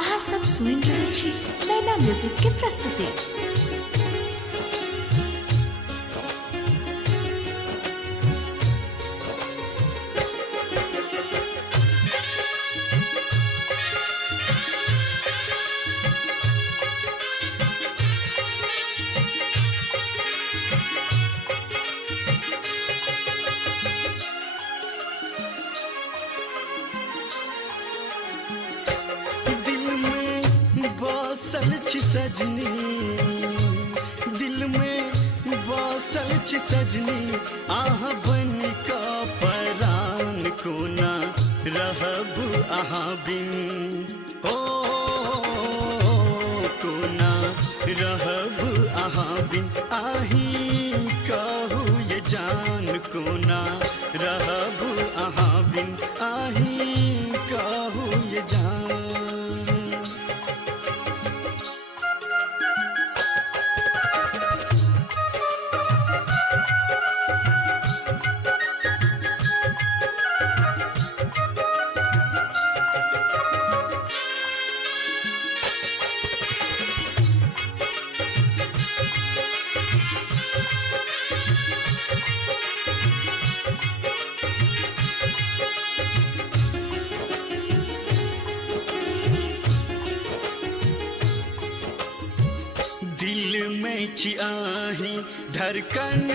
आहा सब सुनि रहल छी नैना म्यूजिक के प्रस्तुति। बसल छी सजनी, दिल में बसल छी सजनी, आह बन का परान कोना रहब आहा बिन, ओ कोना रहब आहा बिन, आही कहू ये जान कोना रहब आहा बिन, आही कहू ये जान। दिल में छियाही, धड़कन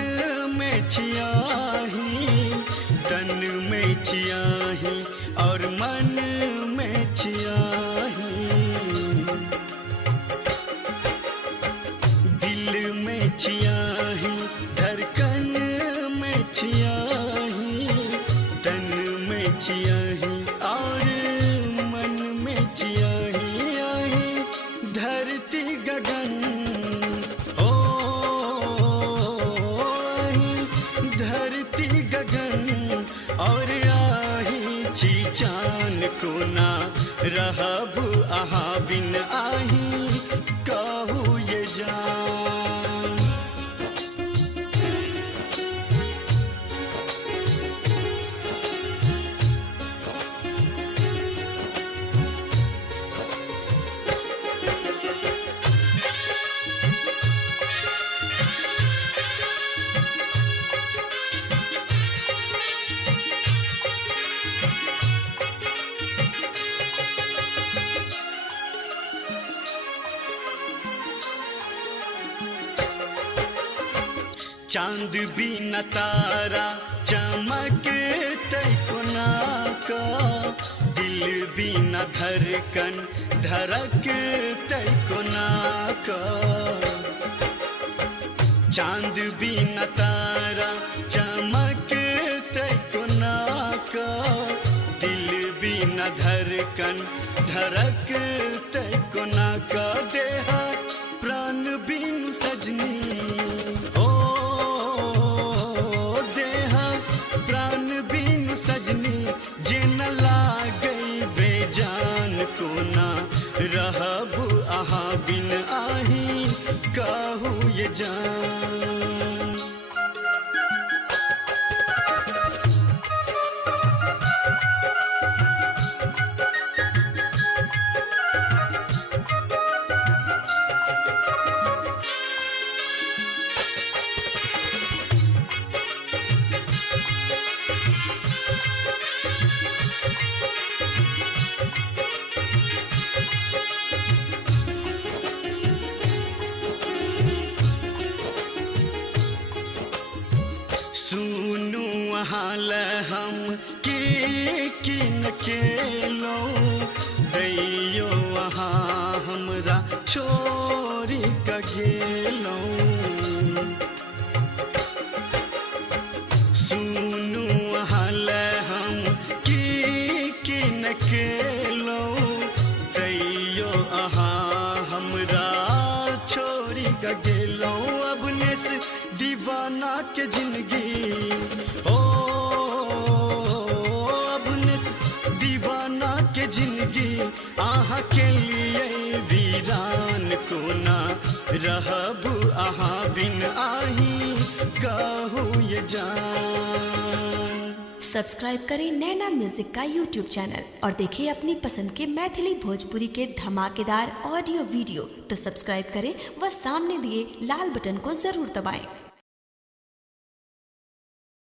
में छियाही, तन में छियाही और मन में छियाही, दिल में छियाही, धड़कन में छियाही, तन में छियाही और मन में छियाही, आही धरती गगन, धरती गगन और आही छी चान कोना रहब आहा बिन, आही कहू ये जान। चांद बिना तारा चमकते कोना का, दिल बिना धड़कन धड़कते कोना का, चांद बिना तारा चमकते कोना का, दिल बिना धड़कन धड़कते कोना का, देहा प्राण बिनु सजनी, प्राण बिनु सजनी, जे न लागई बेजान कोना रहब आहा बिन, आही कहू ये जान। सुनू हाल हम किन केलो, दैयो वहाँ हमरा छोरी का गेलो, सुनू हाल हम किन केलो, दैयो वहाँ हमरा छोरी का गेलो, अब ने से दीवाना के जिंदगी, ओ अब ने दीवाना के जिंदगी, आहा के लिए वीरान कोना रहब आहा बिन, आही कहू ये जान। सब्सक्राइब करें नैना म्यूजिक का यूट्यूब चैनल और देखें अपनी पसंद के मैथिली भोजपुरी के धमाकेदार ऑडियो वीडियो। तो सब्सक्राइब करें व सामने दिए लाल बटन को जरूर दबाएं।